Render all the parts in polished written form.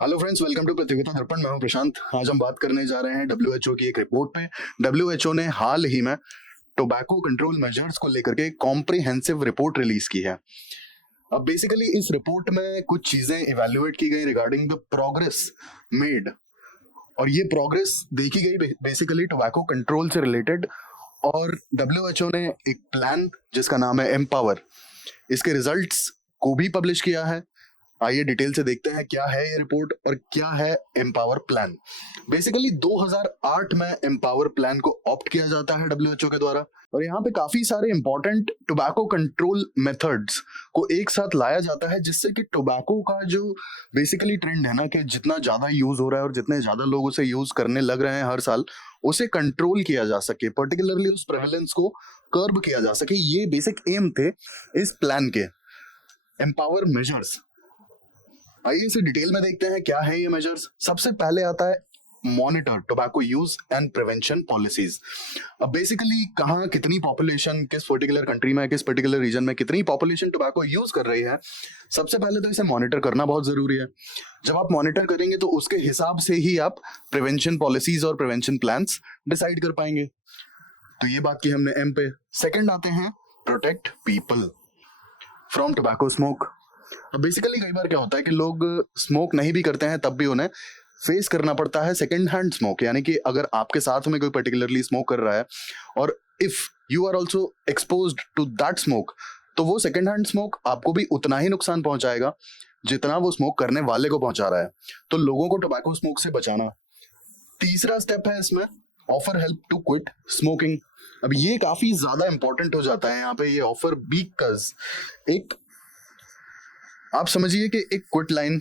Hello friends, welcome to प्रतियोगिता दर्पण। मैं हूं प्रशांत। आज हम बात करने जा रहे हैं डब्ल्यूएचओ की एक रिपोर्ट पे। डब्ल्यूएचओ ने हाल ही में टोबैको कंट्रोल मेजर्स को लेकर के कॉम्प्रिहेंसिव रिपोर्ट रिलीज की है। अब बेसिकली इस रिपोर्ट में कुछ चीजें इवैल्यूएट की गई रिगार्डिंग द प्रोग्रेस मेड, और ये प्रोग्रेस देखी गई बेसिकली टोबैको कंट्रोल से रिलेटेड। और डब्ल्यूएचओ ने एक प्लान जिसका नाम है एम्पावर, इसके रिजल्ट्स को भी पब्लिश किया है। आइए डिटेल से देखते हैं क्या है ये रिपोर्ट और क्या है एम्पावर प्लान। बेसिकली 2008 में एम्पावर प्लान को ऑप्ट किया जाता है डब्ल्यूएचओ के द्वारा, और यहाँ पे काफी सारे इंपॉर्टेंट टोबैको कंट्रोल मेथड्स को एक साथ लाया जाता है, जिससे कि टोबैको का जो बेसिकली ट्रेंड है ना, कि जितना ज्यादा यूज हो रहा है और जितने ज्यादा लोग उसे यूज करने लग रहे हैं हर साल, उसे कंट्रोल किया जा सके, पर्टिकुलरली उस प्रेवलेंस को कर्ब किया जा सके। ये बेसिक एम थे इस प्लान के एम्पावर मेजर्स। आइए इसे डिटेल में देखते हैं क्या है ये मेजर्स। सबसे पहले आता है monitor tobacco use and prevention policies. अब बेसिकली कहाँ कितनी पॉपुलेशन, किस पर्टिकुलर कंट्री में, किस पर्टिकुलर रीजन में कितनी पॉपुलेशन टोबैको यूज कर रही है, सबसे पहले तो इसे मॉनिटर करना बहुत जरूरी है। जब आप मॉनिटर करेंगे तो उसके हिसाब से ही आप प्रिवेंशन पॉलिसीज और प्रिवेंशन प्लान्स डिसाइड कर पाएंगे। तो ये बात की हमने एम पे। सेकंड आते हैं protect people from tobacco smoke. अब बेसिकली कई बार क्या होता है कि लोग स्मोक नहीं भी करते हैं तब भी उन्हें फेस करना पड़ता है सेकेंड हैंड स्मोक। यानी कि अगर आपके साथ में कोई पर्टिकुलरली स्मोक कर रहा है और if you are also exposed to that smoke, तो वो सेकेंड हैंड स्मोक आपको भी उतना ही नुकसान पहुंचाएगा जितना वो स्मोक करने वाले को पहुंचा रहा है। तो लोगों को टोबैको स्मोक से बचाना। तीसरा स्टेप है इसमें offer help to quit smoking. अब ये काफी ज्यादा इंपॉर्टेंट हो जाता है यहाँ पे ये ऑफर, बिकॉज एक आप समझिए कि एक क्विट लाइन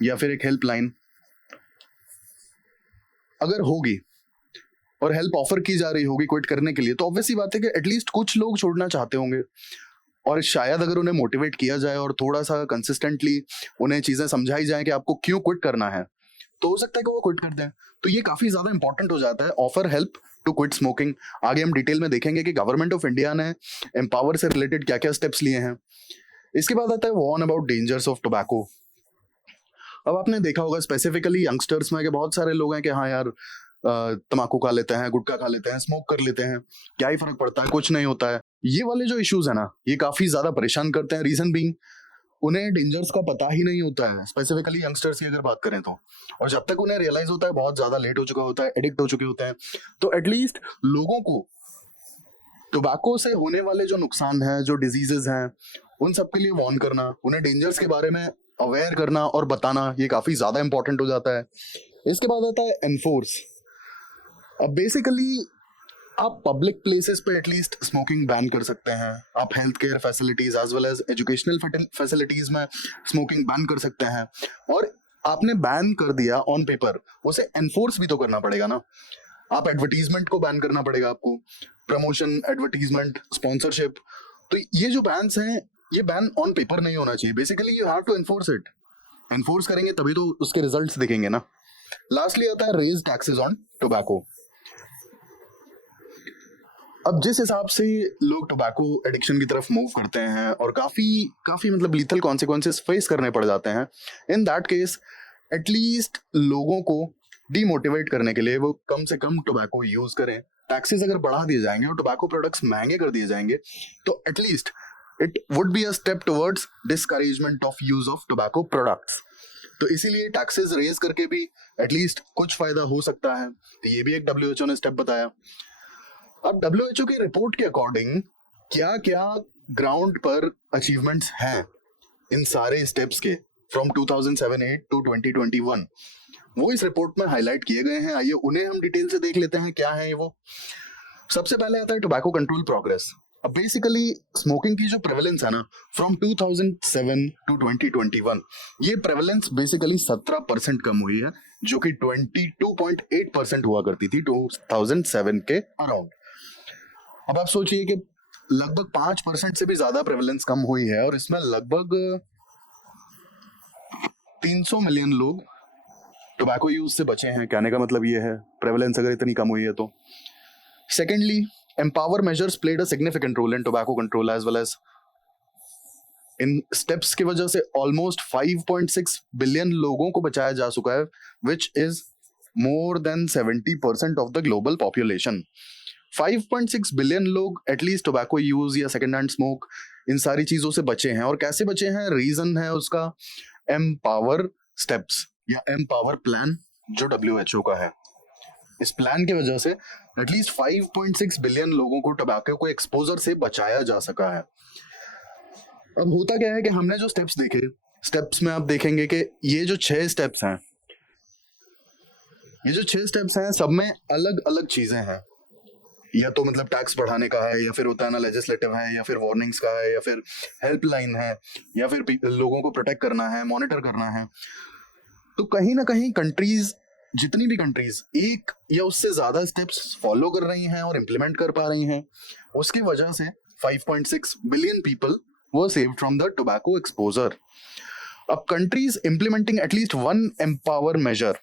या फिर एक हेल्प लाइन अगर होगी और हेल्प ऑफर की जा रही होगी क्विट करने के लिए, तो ऑब्वियसली बात है कि एटलीस्ट कुछ लोग छोड़ना चाहते होंगे। और शायद अगर उन्हें मोटिवेट किया जाए और थोड़ा सा कंसिस्टेंटली उन्हें चीजें समझाई जाए कि आपको क्यों क्विट करना है, तो हो सकता है कि वो क्विट कर दें। तो ये काफी ज्यादा इंपॉर्टेंट हो जाता है, offer help to quit smoking. आगे हम डिटेल में देखेंगे कि गवर्नमेंट ऑफ इंडिया ने एम्पावर से रिलेटेड क्या क्या स्टेप्स लिए हैं। इसके बाद आता है warn about dangers of tobacco. अब आपने देखा होगा स्पेसिफिकली यंगस्टर्स में कि बहुत सारे लोग हैं कि हाँ यार, तम्बाकू खा लेते हैं, गुटखा खा लेते हैं, स्मोक कर लेते हैं, क्या ही फर्क पड़ता है, कुछ नहीं होता है। ये वाले जो इश्यूज है ना, ये काफी ज्यादा परेशान करते हैं। रीजन बीइंग उन्हें डेंजर्स का पता ही नहीं होता है, स्पेसिफिकली यंगस्टर्स की अगर बात करें तो। और जब तक उन्हें रियलाइज होता है बहुत ज्यादा लेट हो चुका होता है, एडिक्ट हो चुके होते हैं। तो एटलीस्ट लोगों को टोबैको से होने वाले जो नुकसान है, जो डिजीजेस हैं, उन सब के लिए वार्न करना, उन्हें डेंजर्स के बारे में अवेयर करना और बताना, ये काफी ज्यादा इंपॉर्टेंट हो जाता है। इसके बाद आता है एनफोर्स। अब बेसिकली आप पब्लिक प्लेसेस पे एटलीस्ट स्मोकिंग बैन कर सकते हैं। आप health care facilities as well as educational facilities में स्मोकिंग बैन कर सकते हैं। और आपने बैन कर दिया ऑन पेपर, उसे एनफोर्स भी तो करना पड़ेगा ना। आप एडवर्टीजमेंट को बैन करना पड़ेगा आपको, प्रमोशन, एडवर्टीजमेंट, स्पॉन्सरशिप। तो ये जो बैन्स हैं, ये बैन ऑन पेपर नहीं होना चाहिए। Basically you have to enforce it. Enforce करेंगे तभी तो उसके रिजल्ट्स दिखेंगे ना। लास्टली आता है रेज टैक्सेस ऑन टोबैको। अब जिस हिसाब से लोग टोबैको एडिक्शन की तरफ मूव करते हैं और काफी काफी मतलब लीथल कॉन्सिक्वेंसेस फेस करने पड़ जाते हैं, इन दैट केस एटलीस्ट लोगों को डीमोटिवेट करने के लिए वो कम से कम टोबैको यूज करें। टैक्सेस अगर बढ़ा दिए जाएंगे और टोबैको प्रोडक्ट्स महंगे कर दिए जाएंगे, तो at least it would be a step towards discouragement of use of tobacco products. तो इसीलिए टैक्सेस रेज करके भी एटलीस्ट कुछ फायदा हो सकता है। तो ये भी एक डब्ल्यूएचओ ने स्टेप बताया। अब डब्ल्यूएचओ की रिपोर्ट के अकॉर्डिंग क्या क्या ग्राउंड पर अचीवमेंट्स हैं इन सारे स्टेप्स के फ्रॉम 2007-8 टू 2021, वो इस रिपोर्ट में हाईलाइट किए गए हैं। आइए उन्हें हम डिटेल से देख लेते हैं क्या है ये वो। सबसे पहले आता है टोबैको कंट्रोल प्रोग्रेस। अब बेसिकली स्मोकिंग की जो प्रेवलेंस है ना, फ्रॉम 2007 टू 2021, ये प्रेवलेंस बेसिकली 17% कम हुई है, जो कि 22.8% हुआ करती थी 2007 के अराउंड। अब आप सोचिए कि लगभग 5% से भी ज्यादा प्रेवलेंस कम हुई है, और इसमें लगभग 300 मिलियन लोग टोबैको यूज से बचे हैं। कहने का मतलब ये है प्रेवलेंस अगर इतनी कम हुई है तो। Secondly, empower measures played a significant role in tobacco control as well as in steps की वजह से ऑलमोस्ट 5.6 बिलियन लोगों को बचाया जा चुका है, which is more than 70% of the global population. 5.6 billion लोग एटलीस्ट टोबैको यूज या सेकेंड हैंड स्मोक इन सारी चीजों से बचे हैं। और कैसे बचे हैं? रीजन है उसका एम्पावर स्टेप्स या एम्पावर प्लान जो WHO का है। इस प्लान की वजह से एटलीस्ट 5.6 बिलियन लोगों को टोबैको को एक्सपोजर से बचाया जा सका है। अब होता क्या है कि हमने जो स्टेप्स देखे, स्टेप्स में आप देखेंगे कि ये जो 6 स्टेप्स हैं, सब में अलग अलग चीजें हैं। या तो मतलब टैक्स बढ़ाने का है, या फिर होता है ना लेजिस्लेटिव है, या फिर वार्निंग्स का है, या फिर हेल्पलाइन है, या फिर लोगों को प्रोटेक्ट करना है, मॉनिटर करना है। तो कहीं ना कहीं कंट्रीज, जितनी भी कंट्रीज एक या उससे ज्यादा स्टेप्स फॉलो कर रही हैं और इम्प्लीमेंट कर पा रही हैं, उसकी वजह से 5.6 billion people were saved from the tobacco exposure. अब countries implementing at least one MPOWER measure,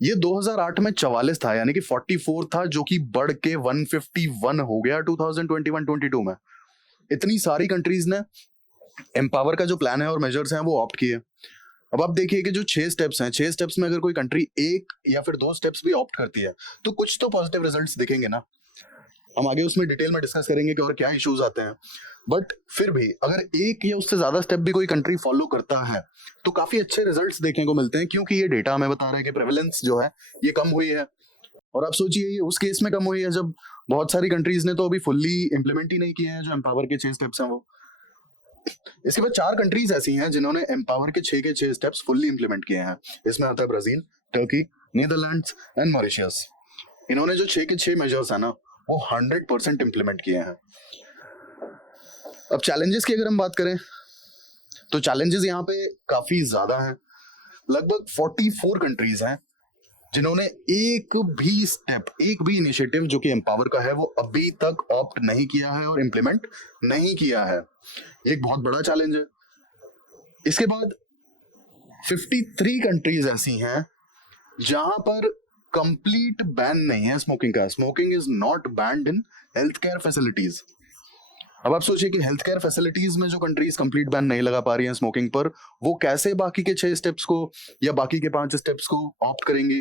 ये 2008 में 44 था, यानी कि 44 था, जो कि बढ़ के 151 हो गया 2021-22 में। इतनी सारी कंट्रीज ने एम्पावर का जो प्लान है और मेजर्स हैं वो ऑप्ट किए। अब आप देखिए कि जो 6 स्टेप्स हैं, 6 स्टेप्स में अगर कोई कंट्री एक या फिर 2 स्टेप्स भी ऑप्ट करती है तो कुछ तो पॉजिटिव रिजल्ट्स दिखेंगे ना। हम आगे उसमें डिटेल में डिस्कस करेंगे कि और क्या इश्यूज आते हैं। बट फिर भी अगर एक या उससे ज्यादा स्टेप भी कोई कंट्री फॉलो करता है तो काफी अच्छे रिजल्ट्स देखने को मिलते हैं, क्योंकि ये डेटा हमें बता रहा है कि प्रेवलेंस जो है ये कम हुई है। और आप सोचिए ये उस केस में कम हुई है जब बहुत सारी कंट्रीज ने तो अभी फुल्ली इंप्लीमेंट ही नहीं किए हैं जो एम्पावर के 6 स्टेप्स हैं वो। इसके बाद 4 कंट्रीज ऐसी हैं जिन्होंने एम्पावर के 6 स्टेप्स फुल्ली इंप्लीमेंट किए हैं। इसमें आता है Brazil, Turkey, Netherlands and Mauritius. इन्होंने जो 6 मेजर्स है ना वो 100% इंप्लीमेंट किए हैं। अब चैलेंजेस की अगर हम बात करें तो चैलेंजेस यहाँ पे काफी ज्यादा हैं। लगभग 44 कंट्रीज हैं जिन्होंने एक भी इनिशिएटिव जो कि एम्पावर का है वो अभी तक ऑप्ट नहीं किया है और इम्प्लीमेंट नहीं किया है। ये एक बहुत बड़ा चैलेंज है। इसके बाद 53 कंट्रीज ऐसी हैं जहां पर कंप्लीट बैन नहीं है स्मोकिंग का। Smoking is not band in health care facilities. अब आप सोचिए कि हेल्थ केयर फैसिलिटीज में जो कंट्रीज कंप्लीट बैन नहीं लगा पा रही हैं स्मोकिंग पर, वो कैसे बाकी के 6 स्टेप्स को या बाकी के 5 स्टेप्स को ऑप्ट करेंगी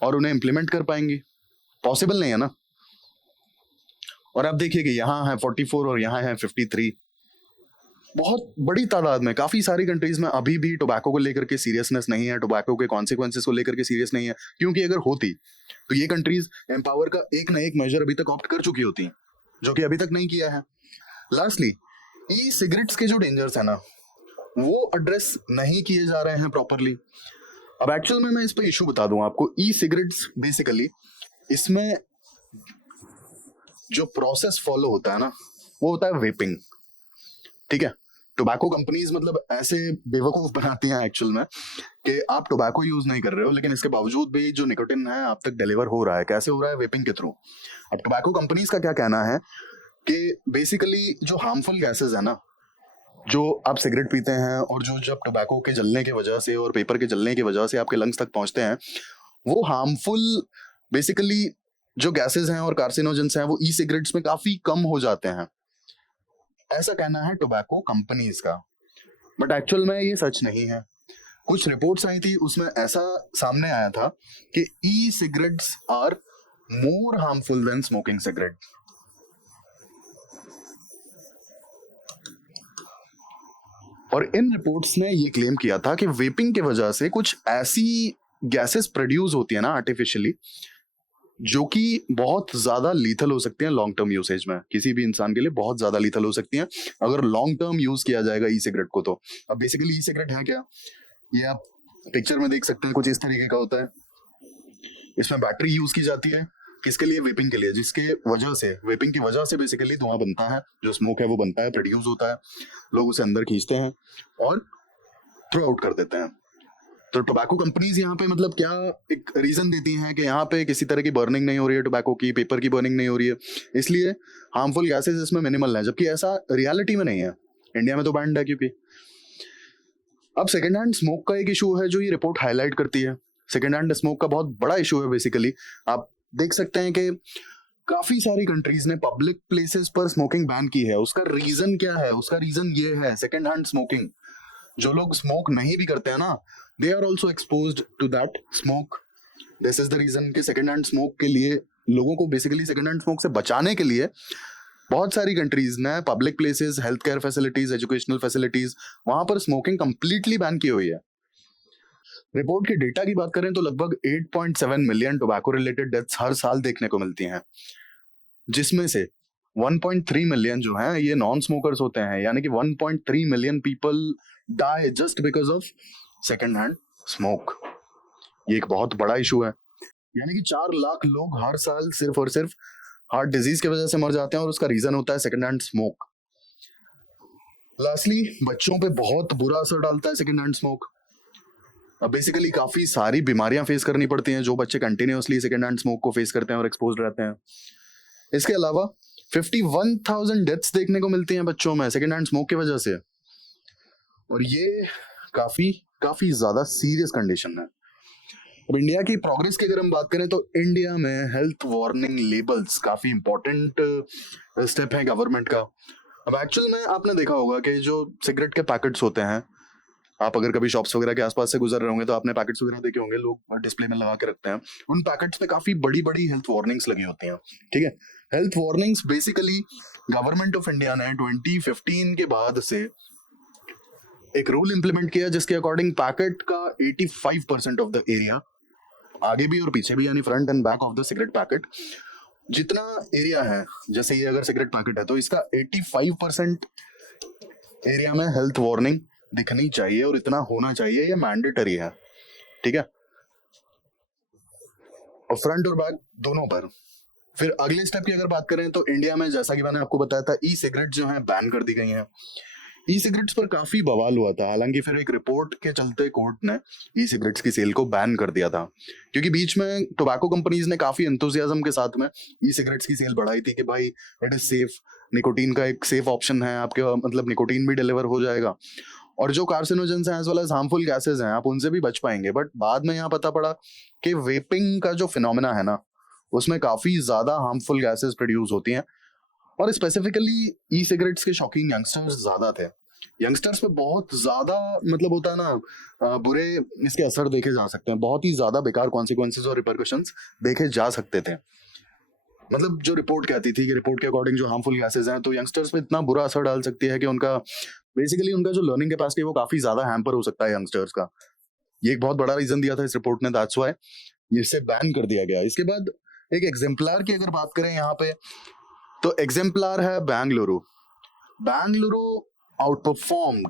और उन्हें इंप्लीमेंट कर पाएंगी? पॉसिबल नहीं है ना। और आप देखिए कि यहाँ है 44 और यहाँ है 53। बहुत बड़ी तादाद में काफी सारी कंट्रीज में अभी भी टोबैको को लेकर के सीरियसनेस नहीं है, टोबैको के कॉन्सिक्वेंसेस को लेकर के सीरियस नहीं है। क्योंकि अगर होती तो ये कंट्रीज एम्पावर का एक ना एक मेजर अभी तक ऑप्ट कर चुकी होती, जो कि अभी तक नहीं किया है। लास्टली, ई सिगरेट्स के जो डेंजर्स है ना वो एड्रेस नहीं किए जा रहे हैं प्रॉपरली। अब एक्चुअल में मैं इस पे इशू बता दूं आपको। ई सिगरेट्स बेसिकली इसमें जो प्रोसेस फॉलो होता है ना वो होता है वेपिंग। ठीक है, टोबैको कंपनीज मतलब ऐसे बेवकूफ बनाती हैं एक्चुअल में कि आप टोबैको यूज नहीं कर रहे हो, लेकिन इसके बावजूद भी जो निकोटिन है आप तक डिलीवर हो रहा है। कैसे हो रहा है? वेपिंग के थ्रू। अब टोबैको कंपनीज का क्या कहना है कि बेसिकली जो हार्मफुल गैसेस है ना जो आप सिगरेट पीते हैं और जो जब टोबैको के जलने की वजह से और पेपर के जलने की वजह से आपके लंग्स तक पहुंचते हैं, वो हार्मफुल बेसिकली जो गैसेस हैं और कार्सिनोजेंस हैं वो ई सिगरेट्स में काफी कम हो जाते हैं। ऐसा कहना है टोबैको कंपनीज का। बट एक्चुअल में ये सच नहीं है। कुछ रिपोर्ट्स आई थी उसमें ऐसा सामने आया था कि e cigarettes are more harmful than smoking cigarette. और इन रिपोर्ट्स ने ये क्लेम किया था कि वेपिंग की वजह से कुछ ऐसी गैसेस प्रोड्यूस होती है ना आर्टिफिशियली, जो कि बहुत ज्यादा लीथल हो सकती हैं लॉन्ग टर्म यूसेज में। किसी भी इंसान के लिए बहुत ज्यादा लीथल हो सकती हैं अगर लॉन्ग टर्म यूज किया जाएगा ई सिगरेट को। तो अब बेसिकली ई सिगरेट है क्या, ये आप पिक्चर में देख सकते हैं, कुछ इस तरीके का होता है। इसमें बैटरी यूज की जाती है, किसके लिए? वेपिंग के लिए, जिसके वजह से वेपिंग की वजह से बेसिकली धुआं बनता है, जो स्मोक है वो बनता है, प्रोड्यूस होता है, लोग उसे अंदर खींचते हैं और थ्रो आउट कर देते हैं। तो टोबैको कंपनीज यहाँ पे मतलब क्या एक रीजन देती हैं कि यहाँ पे किसी तरह की बर्निंग नहीं हो रही है, टोबैको की पेपर की बर्निंग नहीं हो रही है, इसलिए हार्मफुल गैसेस इसमें मिनिमल है। जबकि ऐसा रियलिटी में नहीं है। इंडिया में तो बैंड है क्योंकि। अब सेकेंड हैंड स्मोक का एक इशू है जो ये रिपोर्ट हाईलाइट करती है। सेकेंड हैंड स्मोक का बहुत बड़ा इशू है बेसिकली। आप देख सकते हैं कि काफी सारी कंट्रीज ने पब्लिक प्लेसेस पर स्मोकिंग बैन की है। उसका रीजन क्या है? उसका रीजन ये है, सेकेंड हैंड स्मोकिंग। जो लोग स्मोक नहीं भी करते हैं ना, they are also exposed to that smoke. This is the reason कि सेकेंड हैंड स्मोक के लिए, लोगों को बेसिकली सेकेंड हैंड स्मोक से बचाने के लिए बहुत सारी कंट्रीज ने public places, health care facilities, educational facilities, वहां पर स्मोकिंग कंप्लीटली बैन की हुई है। रिपोर्ट के डेटा की बात करें तो लगभग 8.7 मिलियन टोबैको रिलेटेड डेथ्स हर साल देखने को मिलती हैं, जिसमें से 1.3 मिलियन जो हैं ये नॉन स्मोकर्स होते हैं। यानी कि 1.3 million people die just because of second hand smoke. ये एक बहुत बड़ा इशू है। यानी कि 4 लाख लोग हर साल सिर्फ और सिर्फ हार्ट डिजीज की वजह से मर जाते हैं, और उसका रीजन होता है सेकेंड हैंड स्मोक। लास्टली, बच्चों पे बहुत बुरा असर डालता है सेकेंड हैंड स्मोक। अब बेसिकली काफी सारी बीमारियां फेस करनी पड़ती हैं जो बच्चे कंटिन्यूअसली सेकेंड हैंड स्मोक को फेस करते हैं और एक्सपोज रहते हैं। इसके अलावा 51,000 डेथ्स देखने को मिलती हैं बच्चों में सेकेंड हैंड स्मोक की वजह से, और ये काफी काफी ज्यादा सीरियस कंडीशन है। अब इंडिया की प्रोग्रेस की अगर हम बात करें तो इंडिया में हेल्थ वार्निंग लेबल्स काफी इंपॉर्टेंट स्टेप है गवर्नमेंट का। अब एक्चुअल में आपने देखा होगा कि जो सिगरेट के पैकेट्स होते हैं, आप अगर कभी शॉप्स वगैरह के आसपास से गुजर रहे होंगे तो आपने पैकेट्स वगैरह देखे होंगे, लोग डिस्प्ले में लगा के रखते हैं। उन पैकेट्स पे काफी बड़ी बड़ी हेल्थ वार्निंग्स लगी होती हैं। ठीक है, health warnings basically government of India ने 2015 के बाद से एक रूल इंप्लीमेंट किया जिसके अकॉर्डिंग पैकेट का 85% ऑफ द एरिया, आगे भी और पीछे भी, यानी front end back of the cigarette packet, जितना एरिया है, जैसे ये अगर सिगरेट पैकेट है तो इसका 85% एरिया में हेल्थ वार्निंग दिखनी चाहिए, और इतना होना चाहिए, ये मैंडेटरी है। ठीक है, और फ्रंट और बैक दोनों पर। फिर अगले स्टेप की अगर बात करें तो इंडिया में, जैसा कि मैंने आपको बताया था, ई सिगरेट जो है बैन कर दी गई हैं। ई सिगरेट्स पर काफी बवाल हुआ था, हालांकि फिर एक रिपोर्ट के चलते कोर्ट ने ई सिगरेट्स की सेल को बैन कर दिया था, क्योंकि बीच में टोबैको कंपनीज ने काफी एंथुसियाज्म के साथ में ई सिगरेट्स की सेल बढ़ाई थी कि भाई इट इज सेफ, निकोटीन का एक सेफ ऑप्शन है, आपके मतलब निकोटीन भी डिलीवर हो जाएगा, और जो कार्सिनोजेंस हैं as well as harmful gases हैं आप उनसे भी बच पाएंगे। बट बाद में यहाँ पता पड़ा कि वेपिंग का जो फिनोमेना है ना, उसमें काफी ज्यादा हार्मफुल गैसेज प्रोड्यूस होती हैं, और स्पेसिफिकली ई सिगरेट्स के शौकीन यंगस्टर्स ज्यादा थे। यंगस्टर्स पे बहुत ज्यादा मतलब होता है ना, बुरे इसके असर देखे जा सकते हैं, बहुत ही ज्यादा बेकार कॉन्सिक्वेंसेज और रिपरकशंस देखे जा सकते थे। मतलब जो रिपोर्ट कहती थी कि रिपोर्ट के अकॉर्डिंग जो हार्मफुल गैसेज हैं तो यंगस्टर्स पे इतना बुरा असर डाल सकती है कि उनका बेसिकली उनका जो लर्निंग कैपेसिटी है वो काफी ज्यादा हैम्पर हो सकता है यंगस्टर्स का। ये एक बहुत बड़ा रीजन दिया था इस रिपोर्ट ने, दैट्स व्हाई इसे बैन कर दिया गया। इसके बाद एक एग्जाम्पलर की अगर बात करें यहाँ पे, तो एग्जाम्पलर है बेंगलुरु। बेंगलुरु आउटपरफॉर्म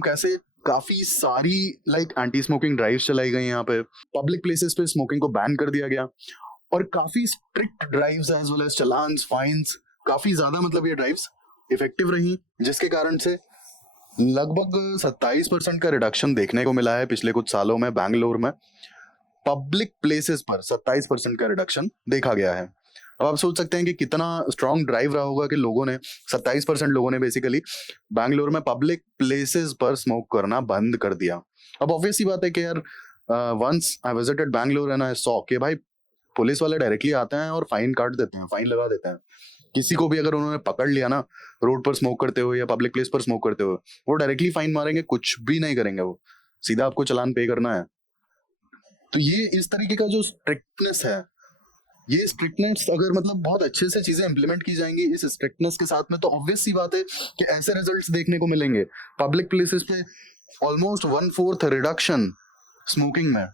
कैसे? काफी सारी एंटी स्मोकिंग ड्राइव्स चलाई गई यहाँ पे, पब्लिक प्लेसेस पे स्मोकिंग को बैन कर दिया गया, और काफी strict drives as well as challans, fines, काफी ज्यादा मतलब ये ड्राइव्स इफेक्टिव रही, जिसके कारण से लगभग 27% का रिडक्शन देखने को मिला है पिछले कुछ सालों में बैंगलोर में। पब्लिक प्लेसेस पर 27% का रिडक्शन देखा गया है। अब आप सोच सकते हैं कि कितना स्ट्रॉन्ग ड्राइव रहा होगा कि लोगों ने 27% लोगों ने बेसिकली बैंगलोर में पब्लिक प्लेसेस पर स्मोक करना बंद कर दिया। अब ऑब्वियस सी बात है कि यार, once I visited Bangalore and I saw कि भाई पुलिस वाले डायरेक्टली आते हैं और फाइन काट देते हैं, फाइन लगा देते हैं। किसी को भी अगर उन्होंने पकड़ लिया ना रोड पर स्मोक करते हुए या पब्लिक प्लेस पर स्मोक करते हुए, वो डायरेक्टली फाइन मारेंगे, कुछ भी नहीं करेंगे, वो सीधा आपको चालान पे करना है। तो ये इस तरीके का जो स्ट्रिक्टनेस है, ये स्ट्रिक्टनेस अगर मतलब बहुत अच्छे से चीजें इंप्लीमेंट की जाएंगी इस स्ट्रिक्टनेस के साथ में, तो ऑब्वियस सी बात है कि ऐसे रिजल्ट्स देखने को मिलेंगे। पब्लिक प्लेसेस पे ऑलमोस्ट 1/4 रिडक्शन स्मोकिंग में,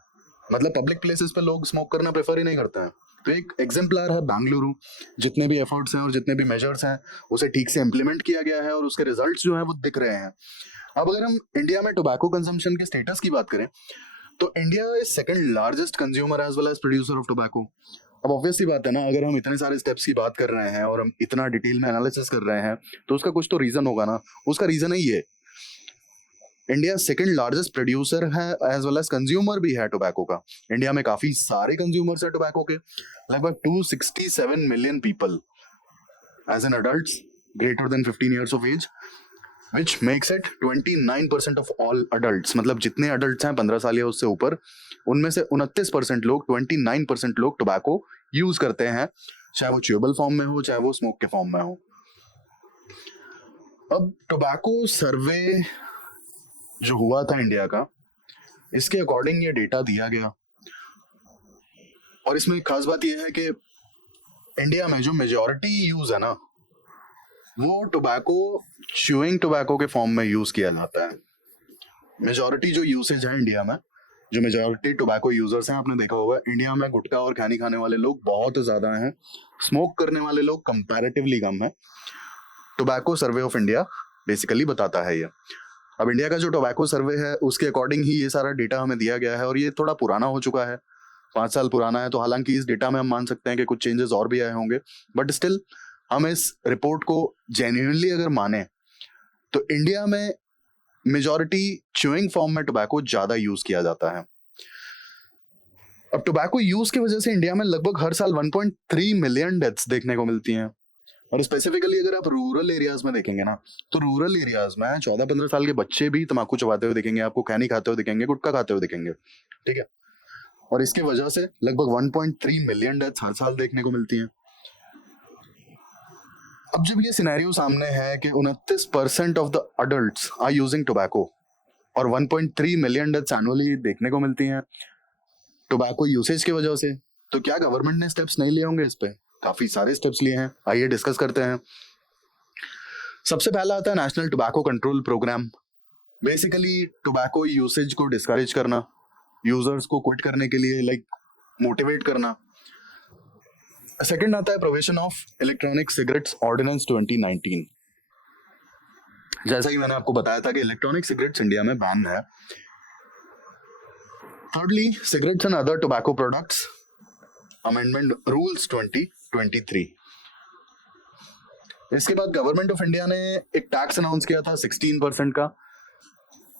मतलब पब्लिक प्लेसेस पे लोग स्मोक करना प्रेफर ही नहीं करते हैं। तो एक एग्जाम्पलर है बेंगलुरु, जितने भी एफर्ट्स हैं और जितने भी मेजर्स हैं उसे ठीक से इंप्लीमेंट किया गया है और उसके रिजल्ट्स जो हैं वो दिख रहे हैं। अब अगर हम इंडिया में टोबैको कंजम्पशन के स्टेटस की बात करें तो India is second largest consumer as well as producer of tobacco. अब ऑब्वियसली बात है ना, अगर हम इतने सारे स्टेप्स की बात कर रहे हैं और हम इतना डिटेल में एनालिसिस कर रहे हैं तो उसका कुछ तो रीजन होगा ना। उसका रीजन है ये, इंडिया सेकंड लार्जेस्ट प्रोड्यूसर है एज वेल एज कंज्यूमर भी है टोबैको का। इंडिया में काफी सारे कंज्यूमर्स है टोबैको के, लगभग 267 million people as an adults greater than 15 years of age, which makes it 29% of all adults। मतलब जितने adults हैं 15 साल या उससे ऊपर, उनमें से 29% लोग, 29% लोग टोबैको यूज करते हैं, चाहे वो च्यूएबल फॉर्म में हो, चाहे वो स्मोक के फॉर्म में हो। अब टोबैको सर्वे जो हुआ था इंडिया का, इसके अकॉर्डिंग ये डेटा दिया गया, और इसमें एक खास बात यह है कि इंडिया में जो मेजॉरिटी यूज है ना, वो टोबैको च्यूइंग टोबैको के फॉर्म में यूज किया जाता है। मेजॉरिटी जो यूसेज है इंडिया में, जो मेजॉरिटी टोबैको यूजर्स हैं, आपने देखा होगा इंडिया में गुटखा और खैनी खाने वाले लोग बहुत ज्यादा हैं, स्मोक करने वाले लोग कंपैरेटिवली कम है। Tobacco survey of India basically बताता है ये। अब इंडिया का जो टोबैको सर्वे है उसके अकॉर्डिंग ही ये सारा डेटा हमें दिया गया है, और ये थोड़ा पुराना हो चुका है, 5 साल पुराना है। तो हालांकि इस डेटा में हम मान सकते हैं कि कुछ चेंजेस और भी आए होंगे, बट स्टिल हम इस रिपोर्ट को जेन्युइनली अगर माने तो इंडिया में मेजॉरिटी च्यूइंग फॉर्म में टोबैको ज्यादा यूज किया जाता है। अब टोबैको यूज की वजह से इंडिया में लगभग हर साल 1.3 मिलियन डेथ्स देखने को मिलती हैं, और स्पेसिफिकली अगर आप रूरल एरियाज में देखेंगे ना, तो रूरल एरियाज में 14-15 साल के बच्चे भी तंबाकू चबाते हुए दिखेंगे, आपको खैनी खाते हुए दिखेंगे, गुटखा खाते हुए दिखेंगे, ठीक है। और इसकी वजह से लगभग 1.3 मिलियन डेथ्स हर साल देखने को मिलती हैं। अब जब ये सिनेरियो सामने है कि 29% of the adults are using tobacco और 1.3 मिलियन डेथ्स एनुअली देखने को मिलती हैं टोबैको यूसेज की वजह से, तो क्या गवर्नमेंट ने स्टेप्स नहीं लिए होंगे इस पे? काफी सारे स्टेप्स लिए हैं, आइए डिस्कस करते हैं। सबसे पहला आता है national tobacco control programme. Basically tobacco usage को डिस्करेज करना, यूजर्स को क्विट करने के लिए मोटिवेट करना। सेकंड आता है provision of electronic cigarettes ordinance 2019। जैसा कि मैंने आपको बताया था कि इलेक्ट्रॉनिक सिगरेट्स इंडिया में बैन है। Thirdly cigarettes and other tobacco products amendment rules 2023। इसके बाद गवर्नमेंट ऑफ इंडिया ने एक टैक्स अनाउंस किया था 16% का,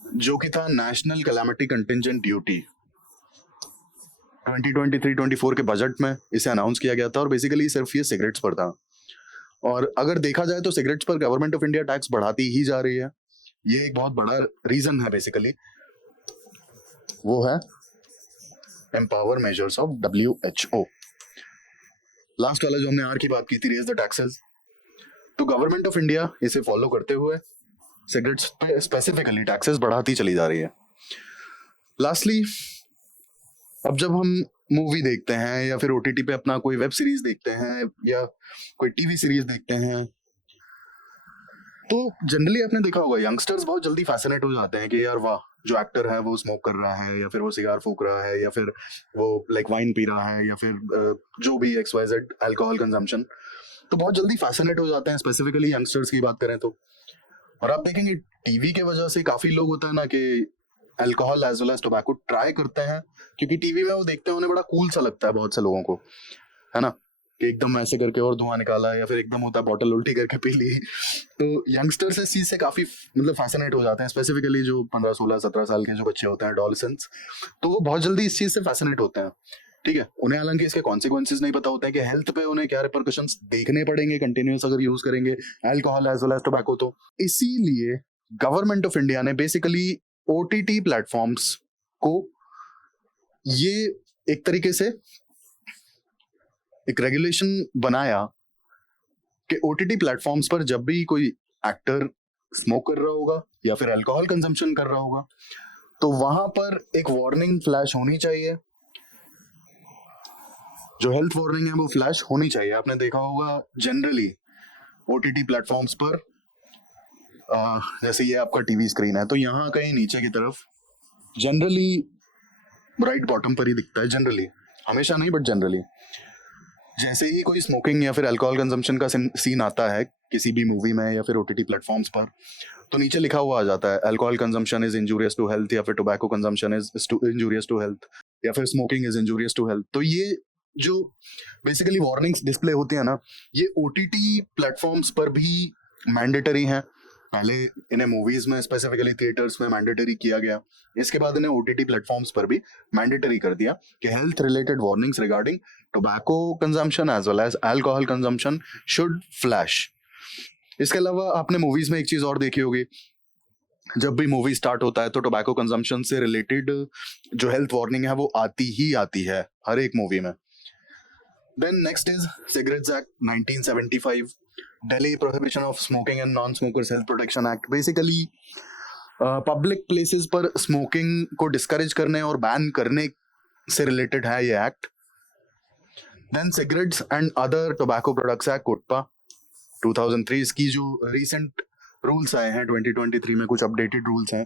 जो कि था नेशनल कैलामिटी कंटिजेंट ड्यूटी। 2023-24 के बजट में इसे अनाउंस किया गया था, और बेसिकली सिर्फ ये सिगरेट्स पर था। और अगर देखा जाए तो सिगरेट्स पर गवर्नमेंट ऑफ इंडिया टैक्स बढ़ाती ही जा रही है। ये एक बहुत बड़ा रीजन है, बेसिकली वो है empower measures of WHO। Last वाला जो हमने आर की बात की थी, रेज द टैक्सेस, तो गवर्नमेंट ऑफ इंडिया इसे फॉलो करते हुए सिगरेट्स पे स्पेसिफिकली टैक्सेस बढ़ाती चली जा रही है। लास्टली, अब जब हम मूवी देखते हैं या फिर OTT पे अपना कोई वेब सीरीज देखते हैं या कोई टीवी सीरीज देखते हैं, तो जनरली आपने देखा होगा यंगस्टर्स बहुत जल्दी फैसिनेट हो जाते हैं कि यार वाह, जो एक्टर है वो स्मोक कर रहा है, या फिर वो सिगार फूक रहा है, या फिर वो वाइन पी रहा है, या फिर जो भी XYZ अल्कोहल कंजम्पशन, तो बहुत जल्दी फैसिनेट हो जाते हैं, स्पेसिफिकली यंगस्टर्स की बात करें तो। और आप देखेंगे टीवी के वजह से काफी लोग होता है ना कि alcohol as well as tobacco try करते हैं, क्योंकि टीवी में वो देखते हैं, उन्हें बड़ा कूल सा लगता है बहुत से लोगों को, है ना, कि एकदम ऐसे करके और धुआं निकाला, या फिर एकदम होता है बॉटल उल्टी करके पी ली। तो यंगस्टर्स इस चीज से काफी फैसिनेट हो जाते हैं, स्पेसिफिकली जो 15, 16, 17 साल के जो बच्चे होते हैं, एडोलेसेंट्स, तो वो बहुत जल्दी इस चीज से फैसिनेट होते हैं, ठीक है। उन्हें हालांकि इसके कॉन्सिक्वेंसेस नहीं पता होता है कि हेल्थ पे उन्हें क्या रिपरकशंस देखने पड़ेंगे कंटिन्यूअस अगर यूज करेंगे alcohol as well as tobacco. तो इसीलिए गवर्नमेंट ऑफ इंडिया ने बेसिकली OTT प्लेटफॉर्म्स को ये एक तरीके से एक रेगुलेशन बनाया कि OTT प्लेटफॉर्म्स पर जब भी कोई एक्टर स्मोक कर रहा होगा या फिर अल्कोहल कंजम्पशन कर रहा होगा, तो वहां पर एक वार्निंग फ्लैश होनी चाहिए, जो हेल्थ वार्निंग है वो फ्लैश होनी चाहिए। आपने देखा होगा जनरली OTT प्लेटफॉर्म्स पर, जैसे ये आपका टीवी स्क्रीन है, तो यहाँ कहीं नीचे की तरफ जनरली राइट बॉटम पर ही दिखता है, जनरली, हमेशा नहीं बट जनरली, जैसे ही कोई स्मोकिंग या फिर अल्कोहल कंजम्पशन का सीन आता है किसी भी मूवी में या फिर OTT प्लेटफॉर्म्स पर, तो नीचे लिखा हुआ आ जाता है alcohol consumption is injurious to health, या फिर tobacco consumption is injurious to health, या फिर smoking is injurious to health. तो ये जो बेसिकली वार्निंग्स डिस्प्ले होती है ना, ये OTT प्लेटफॉर्म्स पर भी मैंडेटरी हैं। पहले इन्हें मूवीज में स्पेसिफिकली थिएटर्स में मैंडेटरी किया गया, इसके बाद इन्हें OTT प्लेटफॉर्म्स पर भी मैंडेटरी कर दिया कि health related warnings regarding tobacco consumption as well as alcohol consumption should flash. इसके अलावा आपने मूवीज में एक चीज और देखी होगी, जब भी मूवी स्टार्ट होता है तो टोबैको कंजम्पशन से रिलेटेड जो हेल्थ वार्निंग है वो आती ही आती है हर एक मूवी में। Then next is Cigarettes Act 1975, Delhi Prohibition of Smoking and Non-Smokers Health Protection Act. Basically public places पर स्मोकिंग को डिस्करेज करने और बैन करने से रिलेटेड है ये act. Then cigarettes and other tobacco products act COTPA 2003. इसकी जो रिसेंट रूल्स आए हैं 2023 में, कुछ अपडेटेड रूल्स हैं.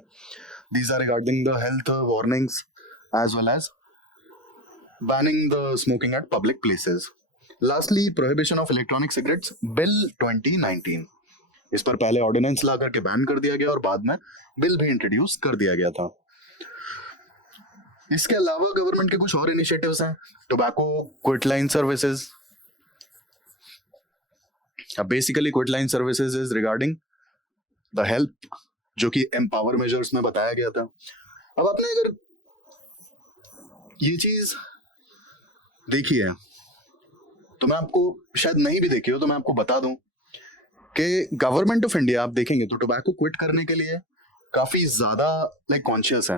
These are regarding the health warnings as well as banning the smoking at public places. Lastly prohibition of electronic cigarettes bill 2019. इस पर पहले ऑर्डिनेंस ला करके बैन कर दिया गया और बाद में बिल भी इंट्रोड्यूस कर दिया गया था. इसके अलावा गवर्नमेंट के कुछ और इनिशिएटिव्स हैं. Tobacco quit line services. अब basically quit line services is regarding the help, जो कि एम्पावर मेजर्स में बताया गया था. अब आपने अगर ये चीज देखी है तो मैं आपको, शायद नहीं भी देखी हो तो मैं आपको बता दूं कि गवर्नमेंट ऑफ इंडिया आप देखेंगे तो टोबैको क्विट करने के लिए काफी ज्यादा कॉन्शियस है.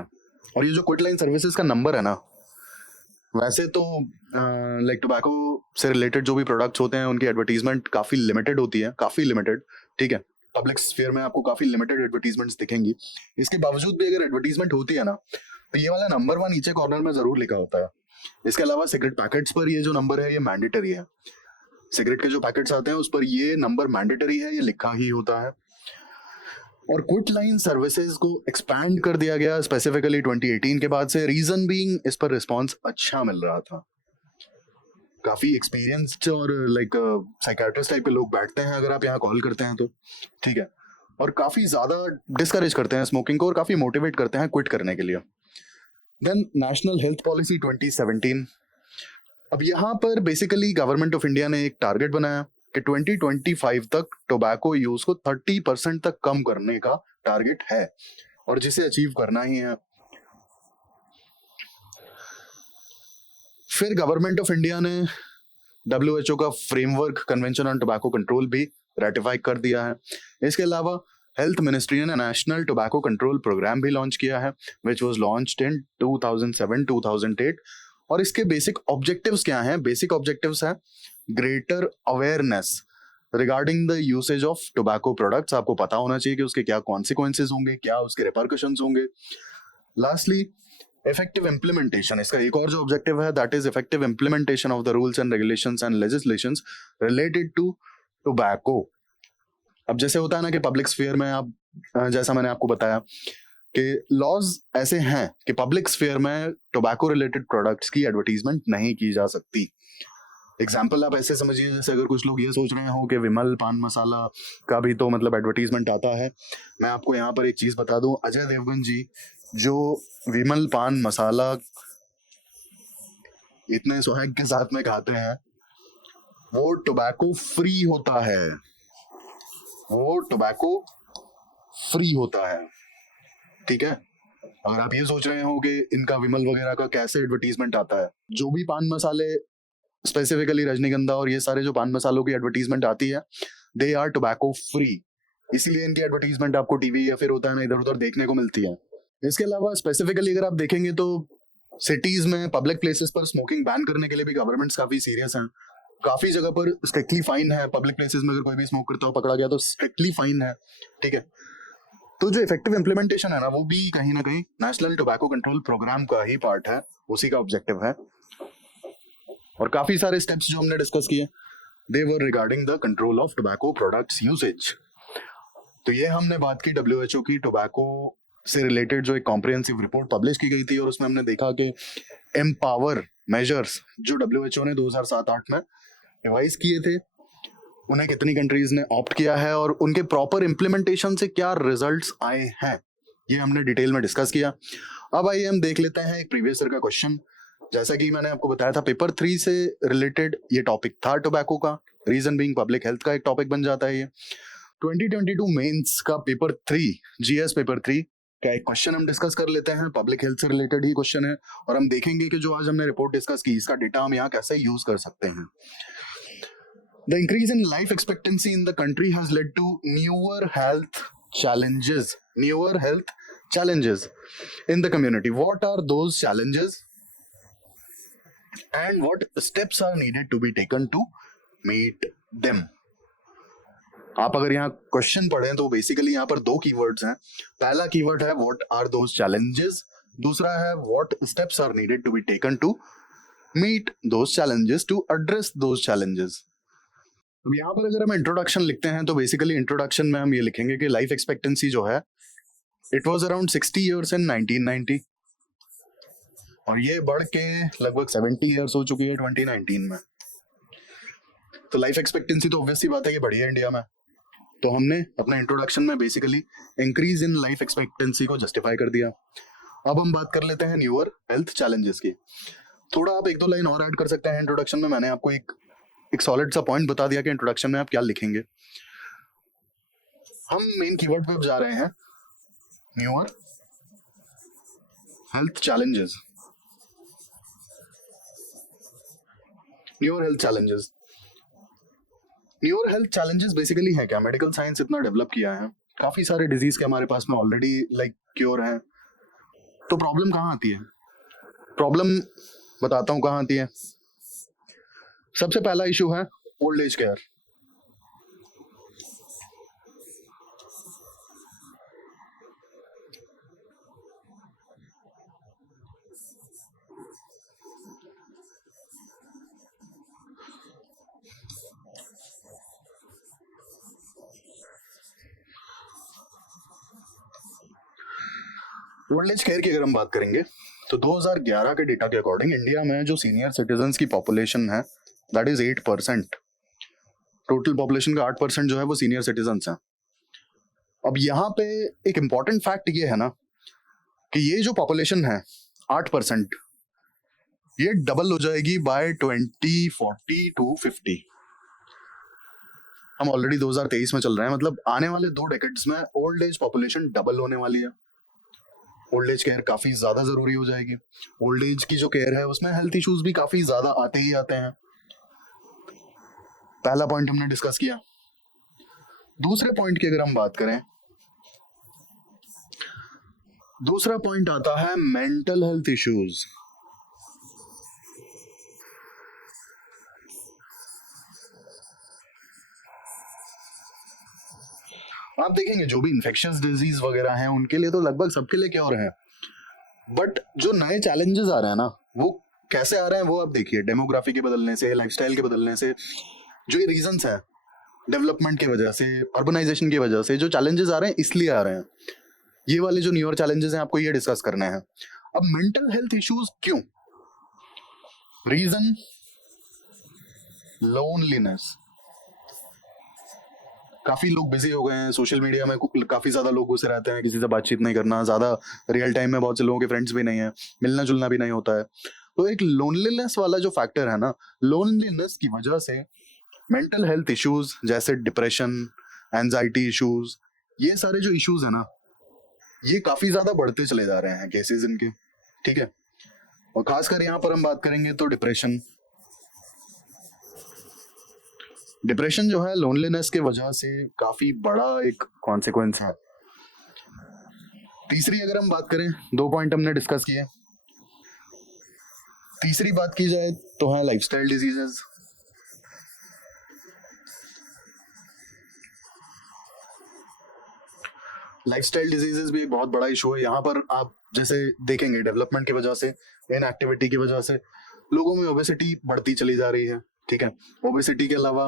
और ये जो क्विट लाइन सर्विसेज का नंबर है ना, वैसे तो टोबैको से रिलेटेड जो भी प्रोडक्ट्स होते हैं उनकी एडवर्टीजमेंट काफी लिमिटेड होती है, काफी लिमिटेड. ठीक है, पब्लिक स्फीयर में आपको काफी लिमिटेड एडवर्टीजमेंट्स दिखेंगी. इसके बावजूद भी अगर एडवर्टीजमेंट होती है ना, तो ये वाला नंबर 1 नीचे कॉर्नर में जरूर लिखा होता है. इसके अलावा सिगरेट पैकेट्स पर ये जो नंबर है ये मैंडेटरी है. सिगरेट के जो पैकेट्स आते हैं उस पर ये नंबर मैंडेटरी है, ये लिखा ही होता है. और क्विट लाइन सर्विसेज को एक्सपैंड कर दिया गया स्पेसिफिकली 2018 के बाद से. रीजन बीइंग इस पर रिस्पांस अच्छा मिल रहा था. काफी एक्सपीरियंस्ड और साइकियाट्रिस्ट टाइप के लोग बैठते हैं अगर आप यहाँ कॉल करते हैं तो. ठीक है, और काफी ज्यादा डिस्करेज करते हैं स्मोकिंग को और काफी मोटिवेट करते हैं क्विट करने के लिए. Then national health policy 2017. अब यहाँ पर बेसिकली गवर्नमेंट ऑफ इंडिया ने एक टारगेट बनाया कि 2025 तक टोबैको यूज को 30% तक कम करने का टारगेट है और जिसे अचीव करना ही है. फिर गवर्नमेंट ऑफ इंडिया ने WHO का framework convention on tobacco control भी रेटिफाई कर दिया है. इसके अलावा हेल्थ मिनिस्ट्री ने नेशनल टोबैको कंट्रोल प्रोग्राम भी लॉन्च किया है, विच वाज लॉन्च्ड इन 2007-2008. और इसके बेसिक ऑब्जेक्टिव्स क्या हैं? बेसिक ऑब्जेक्टिव्स है greater awareness regarding the usage of tobacco products. आपको पता होना चाहिए कि उसके क्या कॉन्सिक्वेंसेज होंगे, क्या उसके रिपरकशंस होंगे. Lastly effective implementation. इसका एक और जो ऑब्जेक्टिव है that is effective implementation of the rules and regulations and legislations related to tobacco. अब जैसे होता है ना कि पब्लिक स्फीयर में आप, जैसा मैंने आपको बताया कि लॉज ऐसे हैं कि पब्लिक स्फीयर में टोबैको रिलेटेड प्रोडक्ट्स की एडवर्टीजमेंट नहीं की जा सकती. एग्जाम्पल आप ऐसे समझिए, जैसे अगर कुछ लोग ये सोच रहे हो कि विमल पान मसाला का भी तो एडवर्टीजमेंट आता है. मैं आपको यहाँ पर एक चीज बता दूं, अजय देवगन जी जो विमल पान मसाला इतने स्वैग के साथ में खाते हैं, वो टोबैको फ्री होता है. वो टोबैको फ्री होता है. ठीक है, अगर आप ये सोच रहे हो कि इनका विमल वगैरह का कैसे एडवर्टीजमेंट आता है, जो भी पान मसाले स्पेसिफिकली रजनीगंधा और ये सारे जो पान मसालों की एडवर्टीजमेंट आती है, दे आर टोबैको फ्री. इसीलिए इनकी एडवर्टीजमेंट आपको टीवी या फिर होता है ना इधर उधर देखने को मिलती है. इसके अलावा स्पेसिफिकली अगर आप देखेंगे तो सिटीज में पब्लिक प्लेसेस पर स्मोकिंग बैन करने के लिए भी गवर्नमेंट्स काफी सीरियस हैं. काफी जगह पर स्ट्रिक्टली फाइन है. पब्लिक प्लेसेस में अगर कोई भी स्मोक करता हो पकड़ा गया तो स्ट्रिक्टली फाइन है. ठीक है, तो जो इफेक्टिव इम्प्लीमेंटेशन है ना, वो भी कहीं ना कहीं नेशनल टोबैको कंट्रोल प्रोग्राम का ही पार्ट है, उसी का ऑब्जेक्टिव है. और काफी सारे स्टेप्स जो हमने डिस्कस किए, they were regarding the control of tobacco products usage. तो ये हमने बात की WHO की टोबैको से रिलेटेड जो एक कॉम्प्रिहेंसिव रिपोर्ट पब्लिश की गई थी, और उसमें हमने देखा कि एम्पावर मेजर्स जो WHO ने 2007-8 में रिवाइज किए थे, उन्हें कितनी कंट्रीज ने ऑप्ट किया है और उनके प्रॉपर इम्प्लीमेंटेशन से क्या रिजल्ट्स आए हैं, ये हमने डिटेल में डिस्कस किया. अब आइए हम देख लेते हैं एक प्रीवियस ईयर का क्वेश्चन. जैसा कि मैंने आपको बताया था, पेपर 3 से रिलेटेड ये टॉपिक था टोबैको का. रीजन बीइंग पब्लिक हेल्थ का एक टॉपिक बन जाता है ये. 2022 मेंस का पेपर 3, GS पेपर 3 का एक क्वेश्चन हम डिस्कस कर लेते हैं. पब्लिक हेल्थ से रिलेटेड ही क्वेश्चन है और हम देखेंगे कि जो आज हमने रिपोर्ट डिस्कस की, इसका डेटा हम यहाँ कैसे यूज कर सकते हैं. The increase in life expectancy in the country has led to newer health challenges in the community. What are those challenges? and what steps are needed to be taken to meet them. आप अगर यहाँ question पढ़ें तो basically यहाँ पर दो keywords हैं. पहला कीवर्ड है व्हाट आर दोज चैलेंजेस, दूसरा है what steps are needed to be taken to meet those challenges, to address those challenges. अब यहाँ पर अगर हम इंट्रोडक्शन लिखते हैं तो बेसिकली इंट्रोडक्शन में हम ये लिखेंगे कि लाइफ एक्सपेक्टेंसी जो है it was around 60 years in 1990 और ये बढ़ के लगभग 70 इयर्स हो चुकी है 2019 में. तो लाइफ एक्सपेक्टेंसी तो ऑब्वियसली बात है कि बढ़ी है इंडिया में. तो हमने अपने इंट्रोडक्शन में basically increase in life expectancy को जस्टिफाई कर दिया. अब हम बात कर लेते हैं न्यूअर हेल्थ चैलेंजेस की. थोड़ा आप एक दो लाइन और ऐड कर सकते हैं इंट्रोडक्शन में. मैंने आपको एक सॉलिड सा पॉइंट बता दिया कि इंट्रोडक्शन में आप क्या लिखेंगे. हम मेन कीवर्ड पे जा रहे हैं, newer health challenges. Newer health challenges, newer health challenges basically है क्या? मेडिकल साइंस इतना डेवलप किया है, काफी सारे डिजीज के हमारे पास में ऑलरेडी लाइक क्योर है. तो प्रॉब्लम कहाँ आती है? प्रॉब्लम बताता हूँ कहाँ आती है. सबसे पहला इशू है old age care. Old age care की अगर हम बात करेंगे तो 2011 के डेटा के अकॉर्डिंग इंडिया में जो सीनियर सिटीजन्स की पॉपुलेशन है दैट इज 8%. टोटल पॉपुलेशन का 8% जो है वो सीनियर सिटीजन्स हैं. अब यहाँ पे एक इंपॉर्टेंट फैक्ट ये है ना कि ये जो पॉपुलेशन है 8%, ये डबल हो जाएगी बाय 2040 टू 50. हम ऑलरेडी 2023 में चल रहे हैं, मतलब आने वाले 2 डेकेड्स में ओल्ड एज पॉपुलेशन डबल होने वाली है. ओल्ड एज केयर काफी ज्यादा जरूरी हो जाएगी. ओल्ड एज की जो केयर है उसमें हेल्थ इश्यूज भी काफी ज्यादा आते ही आते हैं. पहला पॉइंट हमने डिस्कस किया. दूसरे पॉइंट की अगर हम बात करें, दूसरा पॉइंट आता है मेंटल हेल्थ इश्यूज. आप देखेंगे जो भी इन्फेक्शियस डिजीज वगैरह हैं उनके लिए तो लगभग सबके लिए क्योर है, बट जो नए चैलेंजेस आ रहे हैं ना वो कैसे आ रहे हैं वो आप देखिए. डेमोग्राफी के बदलने से, लाइफस्टाइल के बदलने से, जो ये रीजंस हैं डेवलपमेंट की वजह से, अर्बनाइजेशन की वजह से जो चैलेंजेस आ रहे हैं इसलिए आ रहे हैं. ये वाले जो न्यूअर चैलेंजेस हैं आपको ये डिस्कस करना है. अब मेंटल हेल्थ इश्यूज क्यों? Reason loneliness. काफी लोग बिजी हो गए हैं सोशल मीडिया में, काफी ज्यादा लोग घुसे रहते हैं, किसी से बातचीत नहीं करना, ज्यादा रियल टाइम में बहुत से लोगों के फ्रेंड्स भी नहीं है, मिलना जुलना भी नहीं होता है. तो एक लोनलीनेस वाला जो फैक्टर है ना, लोनलीनेस की वजह से मेंटल हेल्थ इश्यूज जैसे डिप्रेशन, एंजाइटी इश्यूज, ये सारे जो इश्यूज है ना ये काफी ज्यादा बढ़ते चले जा रहे हैं केसेस इनके. ठीक है, और खासकर यहाँ पर हम बात करेंगे तो डिप्रेशन. डिप्रेशन जो है लोनलीनेस के वजह से काफी बड़ा एक कॉन्सिक्वेंस है. तीसरी अगर हम बात करें, 2 पॉइंट हमने डिस्कस किए. तीसरी बात की जाए तो है लाइफस्टाइल डिजीजेस. लाइफस्टाइल डिजीजेस भी एक बहुत बड़ा इशू है. यहाँ पर आप जैसे देखेंगे डेवलपमेंट की वजह से, इनएक्टिविटी की वजह से लोगों में ओबेसिटी बढ़ती चली जा रही है. ठीक है, ओबेसिटी के अलावा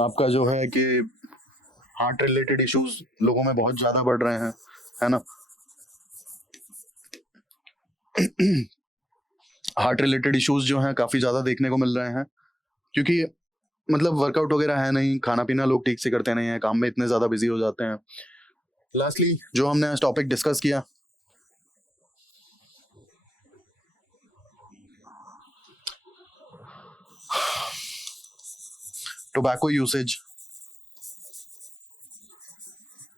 आपका जो है कि हार्ट रिलेटेड इश्यूज लोगों में बहुत ज्यादा बढ़ रहे हैं, है ना. हार्ट रिलेटेड इश्यूज जो हैं काफी ज्यादा देखने को मिल रहे हैं क्योंकि मतलब वर्कआउट वगैरह है नहीं, खाना पीना लोग ठीक से करते नहीं है, काम में इतने ज्यादा बिजी हो जाते हैं. लास्टली जो हमने आज टॉपिक डिस्कस किया, टोबैको यूसेज.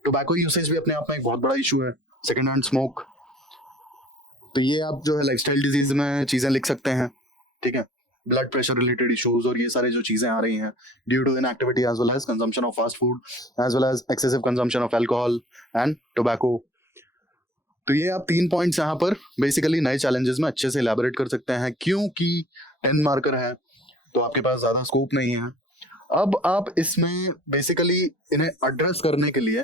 टोबैको यूसेज भी अपने आप में एक बहुत बड़ा इशू है. Second hand smoke. तो ये आप जो है लाइफस्टाइल डिजीज में चीजें लिख सकते हैं. ठीक है, ब्लड प्रेशर रिलेटेड इश्यूज और ये सारे जो चीजें आ रही हैं due to inactivity as well as consumption of fast food as well as excessive consumption of alcohol and tobacco. तो ये आप 3 पॉइंट्स यहाँ पर बेसिकली नए चैलेंजेस में अच्छे से इलैबोरेट कर सकते हैं, क्योंकि 10 मार्कर है, तो आपके पास ज्यादा स्कोप नहीं है। अब आप इसमें बेसिकली इन्हें एड्रेस करने के लिए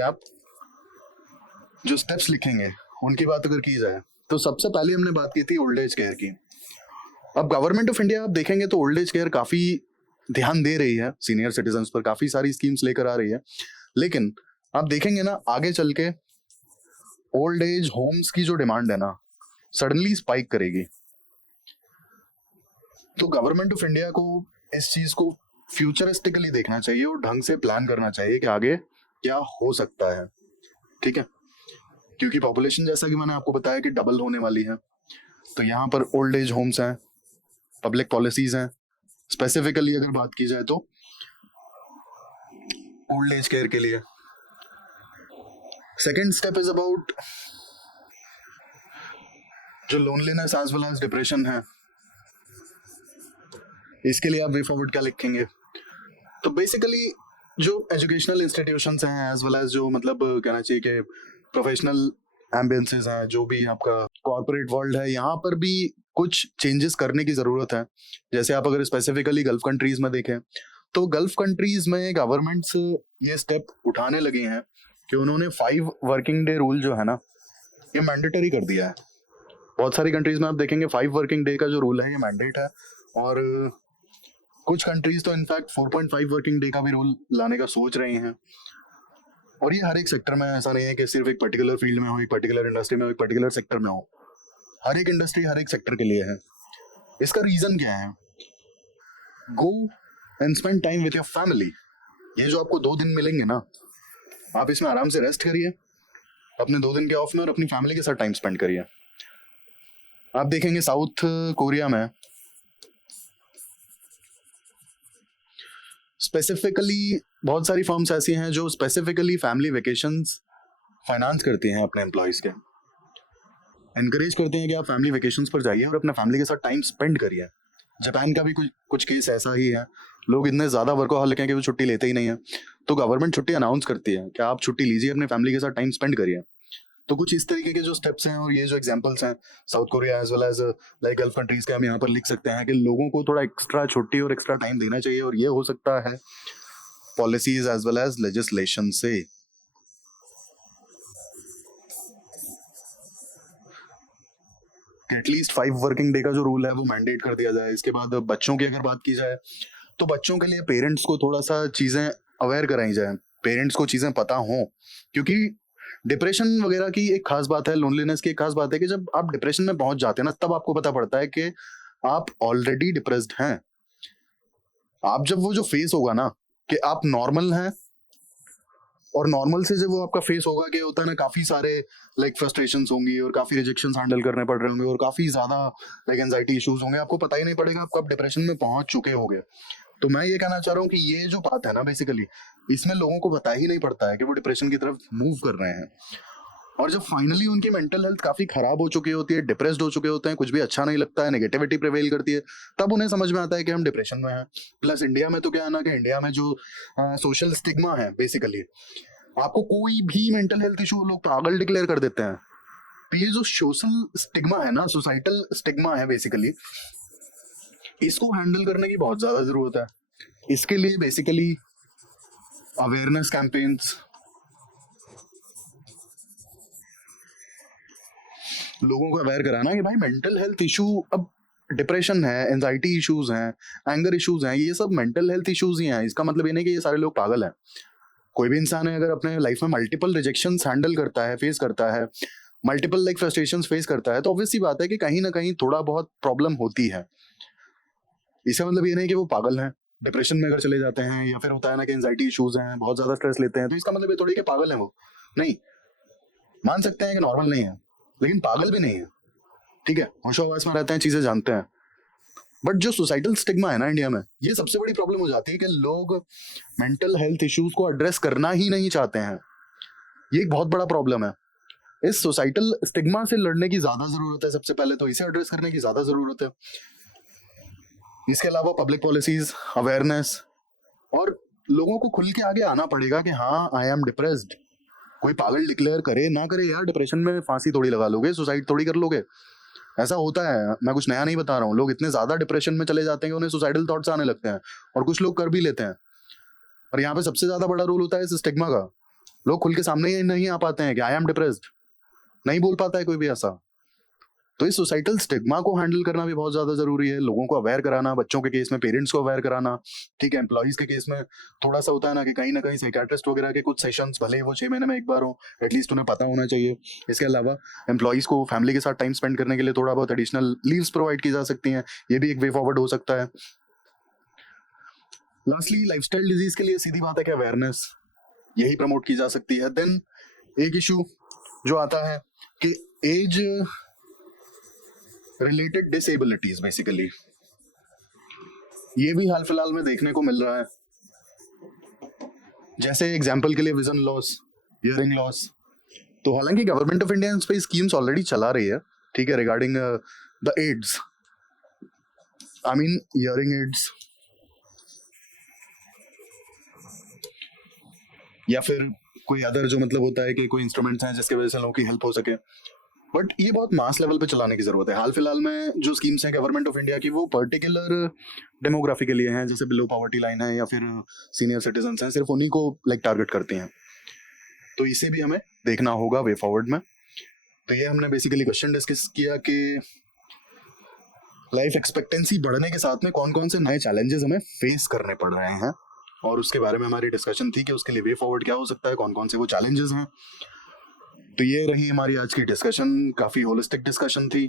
आप जो स्टेप्स लिखेंगे उनकी बात अगर की जाए, तो सबसे पहले हमने बात की थी ओल्ड एज केयर की। अब गवर्नमेंट ऑफ इंडिया आप देखेंगे तो ओल्ड एज केयर काफी ध्यान दे रही है, सीनियर सिटीजन्स पर काफी सारी स्कीम्स लेकर आ रही है, लेकिन आप देखेंगे ना आगे चल के ओल्ड एज होम्स की जो डिमांड है ना सडनली स्पाइक करेगी। तो गवर्नमेंट ऑफ इंडिया को इस चीज को फ्यूचरिस्टिकली देखना चाहिए और ढंग से प्लान करना चाहिए कि आगे क्या हो सकता है, ठीक है, क्योंकि पॉपुलेशन जैसा कि मैंने आपको बताया कि डबल होने वाली है। तो यहाँ पर ओल्ड एज होम्स हैं, पब्लिक पॉलिसीज हैं, स्पेसिफिकली अगर बात की जाए तो ओल्ड एज केयर के लिए। सेकेंड स्टेप इज अबाउट जो loneliness as well as depression है, इसके लिए आप वे फॉरवर्ड क्या लिखेंगे। तो बेसिकली जो एजुकेशनल इंस्टीट्यूशंस हैं एज वेल एज जो मतलब कहना चाहिए कि प्रोफेशनल एम्बियंसेस हैं, जो भी आपका कॉर्पोरेट वर्ल्ड है, यहाँ पर भी कुछ चेंजेस करने की जरूरत है। जैसे आप अगर स्पेसिफिकली गल्फ कंट्रीज में देखें तो गल्फ कंट्रीज में गवर्नमेंट्स ये स्टेप उठाने लगे हैं कि उन्होंने 5 वर्किंग डे रूल जो है ना ये मैंडेटरी कर दिया है। बहुत सारी कंट्रीज में आप देखेंगे 5 वर्किंग डे का जो रूल है ये मैंडेट है, और कुछ कंट्रीज तो इनफैक्ट 4.5 वर्किंग डे का भी रूल लाने का सोच रहे हैं। और ये हर एक सेक्टर में, ऐसा नहीं है कि सिर्फ एक पर्टिकुलर फील्ड में हो, एक पर्टिकुलर इंडस्ट्री में हो, एक पर्टिकुलर सेक्टर में हो, हर एक इंडस्ट्री हर एक सेक्टर के लिए है। इसका रीजन क्या है? Go and spend time with your family. ये जो आपको 2 दिन मिलेंगे ना, आप इसमें आराम से रेस्ट करिए अपने 2 दिन के ऑफ में और अपनी फैमिली के साथ टाइम स्पेंड करिए। आप देखेंगे साउथ कोरिया में स्पेसिफिकली बहुत सारी फर्म्स ऐसी हैं जो स्पेसिफिकली फैमिली वेकेशंस फाइनेंस करती हैं अपने एम्प्लॉयज के, एनकरेज करते हैं कि आप फैमिली वेकेशंस पर जाइए और अपने फैमिली के साथ टाइम स्पेंड करिए। जापान का भी कुछ केस ऐसा ही है, लोग इतने ज्यादा वर्कोहॉलिक हैं कि वो छुट्टी लेते ही नहीं है, तो गवर्नमेंट छुट्टी अनाउंस करती है कि आप छुट्टी लीजिए, अपने फैमिली के साथ टाइम स्पेंड करिए। तो कुछ इस तरीके के जो स्टेप्स हैं और ये जो एग्जांपल्स हैं South Korea as well as like Gulf countries के, हम यहाँ पर लिख सकते हैं कि लोगों को थोड़ा एक्स्ट्रा छुट्टी और एक्स्ट्रा टाइम देना चाहिए, और ये हो सकता है policies as well as legislation से। एटलीस्ट 5 वर्किंग डे का जो रूल है वो मैंडेट कर दिया जाए। इसके बाद बच्चों की अगर बात की जाए तो बच्चों के लिए पेरेंट्स को थोड़ा सा चीजें अवेयर कराई जाए, पेरेंट्स को चीजें पता हो, क्योंकि डिप्रेशन वगैरह की एक खास बात है, लोनलीनेस की एक खास बात है कि जब आप डिप्रेशन में पहुंच जाते हैं ना, तब आपको पता पड़ता है कि आप ऑलरेडी डिप्रेस्ड हैं। आप जब वो जो फेस होगा ना कि आप नॉर्मल हैं, और नॉर्मल से जब वो आपका फेस होगा कि होता है ना काफी सारे लाइक फ्रस्ट्रेशंस होंगी और काफी रिजेक्शंस हैंडल करने पड़ रहे होंगे और काफी ज्यादा लाइक एंजाइटी इश्यूज होंगे, आपको पता ही नहीं पड़ेगा आप कब डिप्रेशन में पहुंच चुके होंगे। तो मैं ये कहना चाह रहा हूँ कि ये जो बात है ना बेसिकली इसमें लोगों को पता ही नहीं पड़ता है कि वो डिप्रेशन की तरफ मूव कर रहे हैं, और जब फाइनली उनकी मेंटल हेल्थ काफी खराब हो चुकी होती है, डिप्रेस्ड हो चुके होते हैं, कुछ भी अच्छा नहीं लगता है, नेगेटिविटी प्रिवेल करती है, तब उन्हें समझ में आता है कि हम डिप्रेशन में हैं। प्लस इंडिया में तो क्या है ना कि इंडिया में जो सोशल स्टिग्मा है, बेसिकली आपको कोई भी मेंटल हेल्थ इशू लोग पागल डिक्लेयर कर देते हैं। तो ये जो सोशल स्टिग्मा है ना, सोसाइटल स्टिग्मा है बेसिकली, इसको हैंडल करने की बहुत ज्यादा जरूरत है। इसके लिए बेसिकली अवेयरनेस कैंपेन्स, लोगों को अवेयर कराना कि भाई मेंटल हेल्थ इशू, अब डिप्रेशन है, एंजाइटी इश्यूज हैं, एंगर इश्यूज हैं, ये सब मेंटल हेल्थ इश्यूज ही हैं। इसका मतलब ये नहीं कि ये सारे लोग पागल हैं। कोई भी इंसान है अगर अपने लाइफ में मल्टीपल रिजेक्शंस हैंडल करता है, फेस करता है, मल्टीपल लाइक फ्रस्ट्रेशंस फेस करता है, तो ऑब्वियस सी बात है कि कहीं ना कहीं थोड़ा बहुत प्रॉब्लम होती है। इसका मतलब ये नहीं कि वो पागल हैं, डिप्रेशन में अगर चले जाते हैं, या फिर होता है ना कि एंजाइटी इश्यूज हैं, बहुत ज्यादा स्ट्रेस लेते हैं, तो इसका मतलब ये थोड़ी कि पागल है वो। नहीं, मान सकते हैं कि नॉर्मल नहीं है, लेकिन पागल भी नहीं है, ठीक है, होशो-हवास में रहते हैं, चीजें जानते हैं। बट जो सोसाइटल स्टिग्मा है ना इंडिया में, ये सबसे बड़ी प्रॉब्लम हो जाती है कि लोग मेंटल हेल्थ इश्यूज को एड्रेस करना ही नहीं चाहते हैं। ये एक बहुत बड़ा प्रॉब्लम है। इस सोसाइटल स्टिग्मा से लड़ने की ज्यादा जरूरत है, सबसे पहले तो इसे एड्रेस करने की ज्यादा जरूरत है। इसके अलावा पब्लिक पॉलिसीज, अवेयरनेस, और लोगों को खुल के आगे आना पड़ेगा कि हाँ आई एम डिप्रेस्ड। कोई पागल डिक्लेयर करे ना करे यार, डिप्रेशन में फांसी थोड़ी लगा लोगे, सुसाइड थोड़ी कर लोगे। ऐसा होता है, मैं कुछ नया नहीं बता रहा हूँ। लोग इतने ज्यादा डिप्रेशन में चले जाते हैं कि उन्हें सुसाइडल थॉट्स आने लगते हैं, और कुछ लोग कर भी लेते हैं। और यहाँ पे सबसे ज्यादा बड़ा रोल होता है इस स्टिग्मा का। लोग खुल के सामने ही नहीं आ पाते हैं कि आई एम डिप्रेस्ड, नहीं बोल पाता है कोई भी ऐसा। तो इस सोसाइटल स्टिग्मा को हैंडल करना भी बहुत ज्यादा जरूरी है। लोगों को अवेयर कराना, बच्चों के केस में पेरेंट्स को अवेयर कराना, ठीक है। एम्प्लॉइज के केस में थोड़ा सा होता है ना कि कहीं ना कहीं साइकियाट्रिस्ट वगैरह के कुछ सेशंस, भले ही वो 6 महीने में एक बार हो, एटलीस्ट उन्हें पता होना चाहिए। इसके अलावा एम्प्लॉइज को फैमिली के साथ टाइम स्पेंड करने के लिए थोड़ा बहुत एडिशनल लीव्स प्रोवाइड की जा सकती हैं, ये भी एक वे फॉरवर्ड हो सकता है। लास्टली, लाइफस्टाइल डिजीज के लिए सीधी बात है कि अवेयरनेस यही प्रमोट की जा सकती है। देन एक इशू जो आता है कि एज रिलेटेड डिसेबिलिटीज, बेसिकली ये भी हाल फिलहाल में देखने को मिल रहा है। जैसे एग्जांपल के लिए विजन लॉस, हियरिंग लॉस। तो हालांकि गवर्नमेंट ऑफ इंडिया इन पे स्कीम्स ऑलरेडी चला रही है, ठीक है, regarding the aids, I mean hearing aids, या फिर कोई अदर जो मतलब होता है कि कोई इंस्ट्रूमेंट्स हैं जिसकी वजह से लोगों की हेल्प हो सके। बट ये बहुत मास लेवल पे चलाने की जरूरत है। हाल फिलहाल में जो स्कीम्स हैं गवर्नमेंट ऑफ इंडिया की, वो पर्टिकुलर डेमोग्राफी के लिए हैं, जैसे बिलो पॉवर्टी लाइन है या फिर सीनियर सिटीजन हैं, सिर्फ उन्हीं को लाइक टारगेट करती हैं। तो इसे भी हमें देखना होगा वे फॉरवर्ड में। तो ये हमने बेसिकली क्वेश्चन डिस्कस किया कि लाइफ एक्सपेक्टेंसी बढ़ने के साथ में कौन कौन से नए चैलेंजेस हमें फेस करने पड़ रहे हैं, और उसके बारे में हमारी डिस्कशन थी कि उसके लिए वे फॉरवर्ड क्या हो सकता है, कौन कौन से वो चैलेंजेस हैं। तो ये रही हमारी आज की डिस्कशन, काफी होलिस्टिक डिस्कशन थी।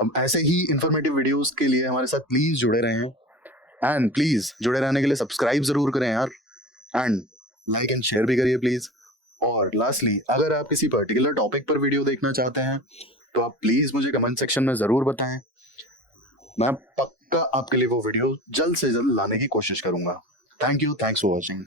अब ऐसे ही इंफॉर्मेटिव वीडियोस के लिए हमारे साथ प्लीज जुड़े रहें, एंड प्लीज जुड़े रहने के लिए सब्सक्राइब जरूर करें यार, एंड लाइक एंड शेयर भी करिए प्लीज। और लास्टली, अगर आप किसी पर्टिकुलर टॉपिक पर वीडियो देखना चाहते हैं तो आप प्लीज मुझे कमेंट सेक्शन में जरूर बताएं। मैं पक्का आपके लिए वो वीडियो जल्द से जल्द लाने की कोशिश करूंगा। Thank you, thanks for watching.